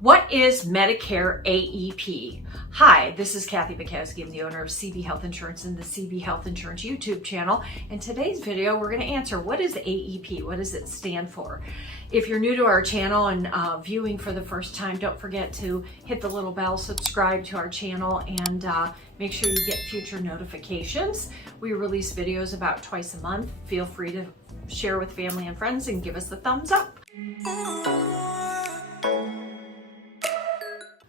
What is Medicare AEP? Hi, this is Kathy Bukowski. I'm the owner of CB Health Insurance and the CB Health Insurance YouTube channel. In today's video, we're going to answer what is AEP? What does it stand for? If you're new to our channel and viewing for the first time, don't forget to hit the little bell, subscribe to our channel, and make sure you get future notifications. We release videos about twice a month. Feel free to share with family and friends and give us a thumbs up.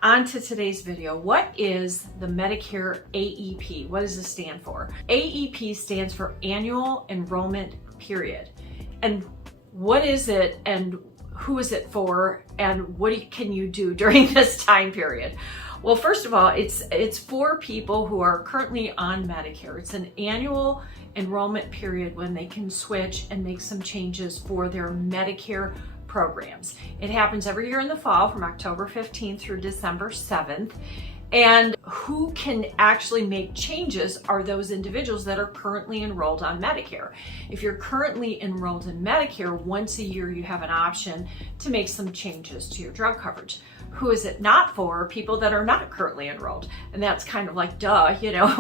On to today's video. What is the Medicare AEP? What does this stand for? AEP stands for Annual Enrollment Period. And what is it and who is it for and what can you do during this time period? Well, first of all, it's for people who are currently on Medicare. It's an annual enrollment period when they can switch and make some changes for their Medicare programs. It happens every year in the fall from October 15th through December 7th. And who can actually make changes are those individuals that are currently enrolled on Medicare. If you're currently enrolled in Medicare, once a year you have an option to make some changes to your drug coverage. Who is it not for? People that are not currently enrolled. And that's kind of like, duh,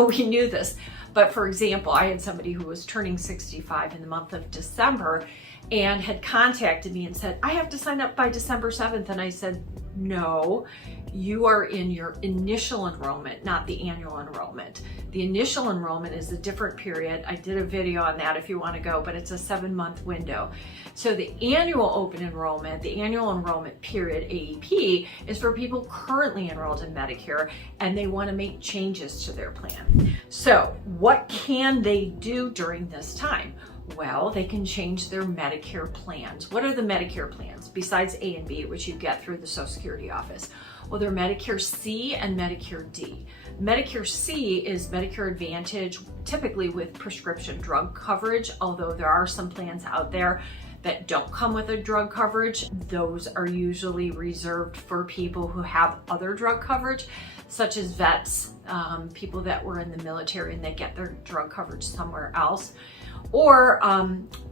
we knew this. But for example, I had somebody who was turning 65 in the month of December and had contacted me and said, I have to sign up by December 7th. And I said, no, you are in your initial enrollment, not the annual enrollment. The initial enrollment is a different period. I did a video on that if you want to go, but it's a 7-month window. So the annual open enrollment, the annual enrollment period, AEP, is for people currently enrolled in Medicare and they want to make changes to their plan. So what can they do during this time? Well, they can change their Medicare plans. What are the Medicare plans besides A and B, which you get through the Social Security office? Well, they're Medicare C and Medicare D. Medicare C is Medicare Advantage, typically with prescription drug coverage, although there are some plans out there that don't come with a drug coverage. Those are usually reserved for people who have other drug coverage, such as vets, people that were in the military and they get their drug coverage somewhere else. Or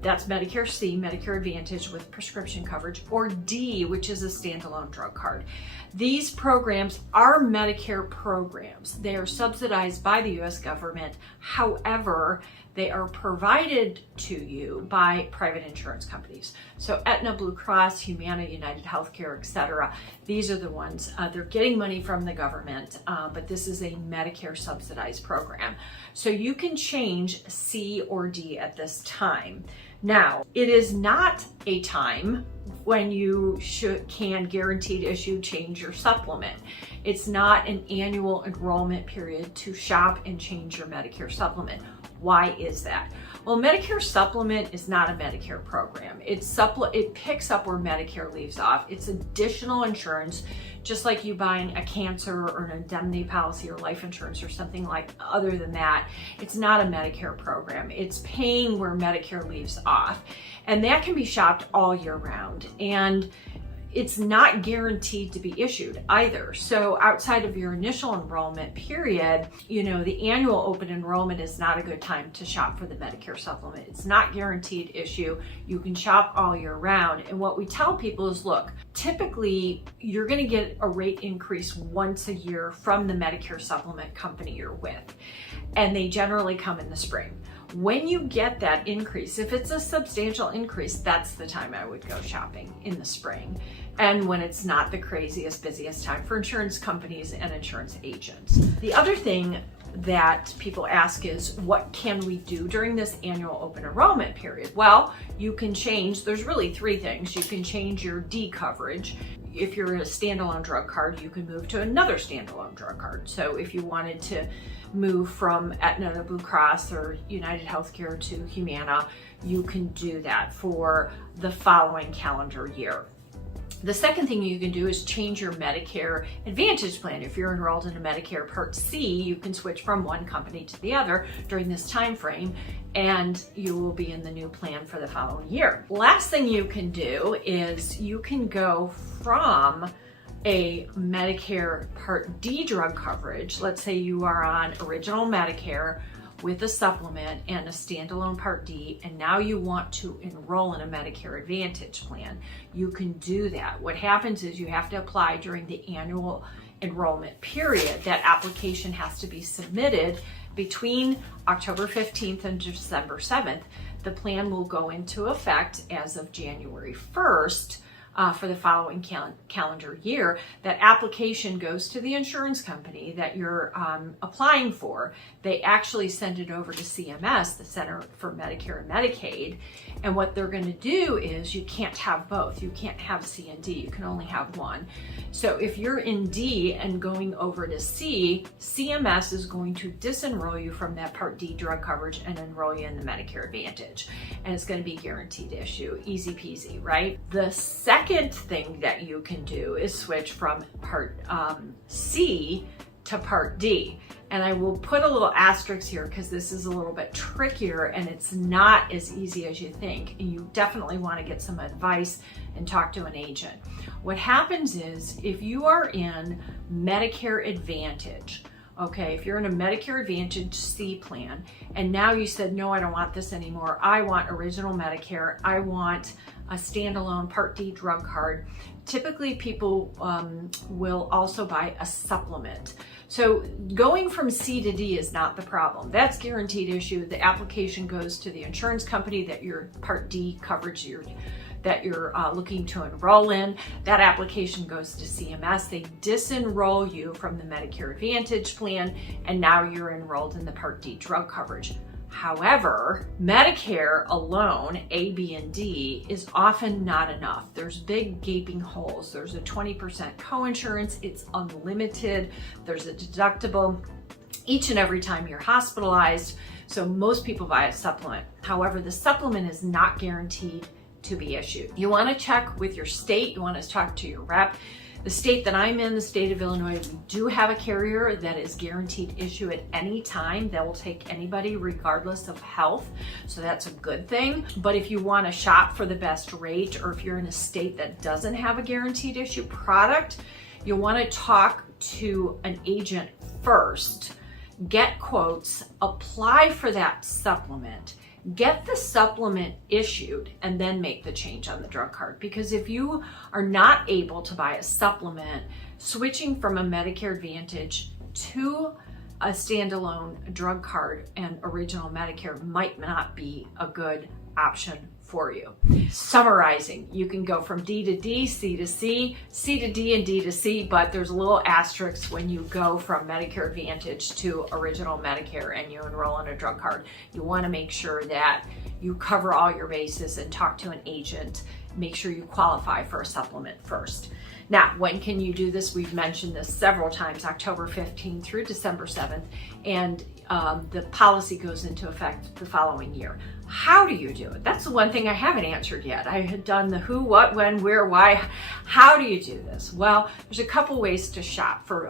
that's Medicare C, Medicare Advantage with prescription coverage, or D, which is a standalone drug card. These programs are Medicare programs. They are subsidized by the US government. However, they are provided to you by private insurance companies. So Aetna, Blue Cross, Humana, United Healthcare, etc. These are the ones, they're getting money from the government, but this is a Medicare subsidized program. So you can change C or D at this time. Now, it is not a time when you can guaranteed issue change your supplement. It's not an annual enrollment period to shop and change your Medicare supplement. Why is that? Well, Medicare supplement is not a Medicare program. It picks up where Medicare leaves off. It's additional insurance, just like you buying a cancer or an indemnity policy or life insurance or something like other than that. It's not a Medicare program. It's paying where Medicare leaves off. And that can be shopped all year round. And it's not guaranteed to be issued either. So outside of your initial enrollment period, the annual open enrollment is not a good time to shop for the Medicare supplement. It's not guaranteed issue. You can shop all year round. And what we tell people is, look, typically you're going to get a rate increase once a year from the Medicare supplement company you're with. And they generally come in the spring. When you get that increase, if it's a substantial increase, that's the time I would go shopping, in the spring. And when it's not the craziest, busiest time for insurance companies and insurance agents. The other thing that people ask is, what can we do during this annual open enrollment period? Well, you can change, there's really 3 things. You can change your D coverage. If you're in a standalone drug card, you can move to another standalone drug card. So if you wanted to move from Aetna, Blue Cross, or United Healthcare to Humana, you can do that for the following calendar year. The second thing you can do is change your Medicare Advantage plan. If you're enrolled in a Medicare Part C, you can switch from one company to the other during this time frame, and you will be in the new plan for the following year. Last thing you can do is you can go from a Medicare Part D drug coverage. Let's say you are on original Medicare with a supplement and a standalone Part D, and now you want to enroll in a Medicare Advantage plan, you can do that. What happens is you have to apply during the annual enrollment period. That application has to be submitted between October 15th and December 7th. The plan will go into effect as of January 1st. For the following calendar year. That application goes to the insurance company that you're applying for. They actually send it over to CMS, the Center for Medicare and Medicaid, and what they're going to do is you can't have both. You can't have C and D. You can only have one. So if you're in D and going over to C, CMS is going to disenroll you from that Part D drug coverage and enroll you in the Medicare Advantage. And it's going to be guaranteed issue. Easy peasy, right? The second thing that you can do is switch from Part C to Part D. And I will put a little asterisk here because this is a little bit trickier and it's not as easy as you think. And you definitely want to get some advice and talk to an agent. What happens is if you are in Medicare Advantage, okay, if you're in a Medicare Advantage C plan, and now you said, no, I don't want this anymore. I want original Medicare. I want a standalone Part D drug card. Typically people will also buy a supplement. So going from C to D is not the problem. That's guaranteed issue. The application goes to the insurance company that your Part D coverage that you're looking to enroll in. That application goes to CMS. They disenroll you from the Medicare Advantage plan, and now you're enrolled in the Part D drug coverage. However, Medicare alone, A, B, and D, is often not enough. There's big gaping holes. There's a 20% coinsurance. It's unlimited. There's a deductible each and every time you're hospitalized. So most people buy a supplement. However, the supplement is not guaranteed to be issued. You want to check with your state. You want to talk to your rep. The state that I'm in, the state of Illinois, we do have a carrier that is guaranteed issue at any time. That will take anybody regardless of health. So that's a good thing. But if you want to shop for the best rate, or if you're in a state that doesn't have a guaranteed issue product, you'll want to talk to an agent first, get quotes, apply for that supplement, get the supplement issued, and then make the change on the drug card. Because if you are not able to buy a supplement, switching from a Medicare Advantage to a standalone drug card and original Medicare might not be a good option for you. Summarizing, you can go from D to D, C to C, C to D, and D to C, but there's a little asterisk when you go from Medicare Advantage to original Medicare and you enroll in a drug card. You want to make sure that you cover all your bases and talk to an agent. Make sure you qualify for a supplement first. Now, when can you do this? We've mentioned this several times, October 15th through December 7th, and the policy goes into effect the following year. How do you do it? That's the one thing I haven't answered yet. I had done the who, what, when, where, why. How do you do this? Well, there's a couple ways to shop for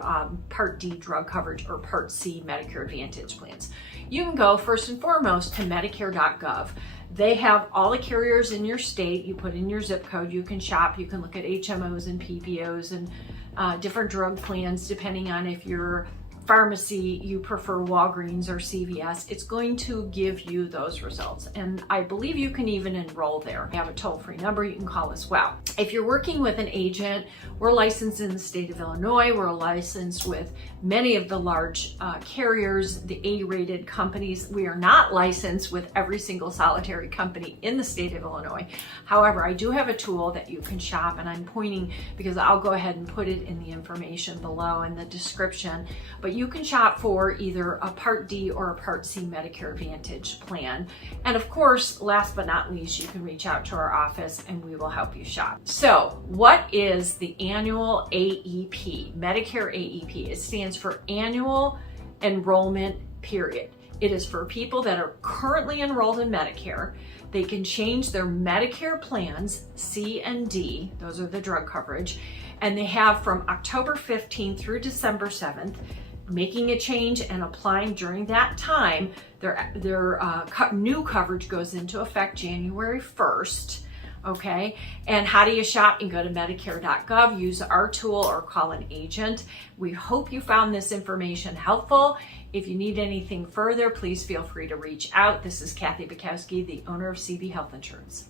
Part D drug coverage or Part C Medicare Advantage plans. You can go first and foremost to Medicare.gov. They have all the carriers in your state. You put in your zip code, you can shop, you can look at HMOs and PPOs and different drug plans depending on if you're pharmacy, you prefer Walgreens or CVS, it's going to give you those results. And I believe you can even enroll there. We have a toll-free number you can call as well. If you're working with an agent, we're licensed in the state of Illinois. We're licensed with many of the large carriers, the A-rated companies. We are not licensed with every single solitary company in the state of Illinois. However, I do have a tool that you can shop, and I'm pointing because I'll go ahead and put it in the information below in the description. But you can shop for either a Part D or a Part C Medicare Advantage plan. And of course, last but not least, you can reach out to our office and we will help you shop. So what is the annual AEP, Medicare AEP? It stands for Annual Enrollment Period. It is for people that are currently enrolled in Medicare. They can change their Medicare plans, C and D, those are the drug coverage, and they have from October 15th through December 7th, making a change and applying during that time. Their new coverage goes into effect January 1st. Okay, and how do you shop? You can go to medicare.gov, use our tool, or call an agent. We hope you found this information helpful. If you need anything further, please feel free to reach out. This is Kathy Bukowski, the owner of CB Health Insurance.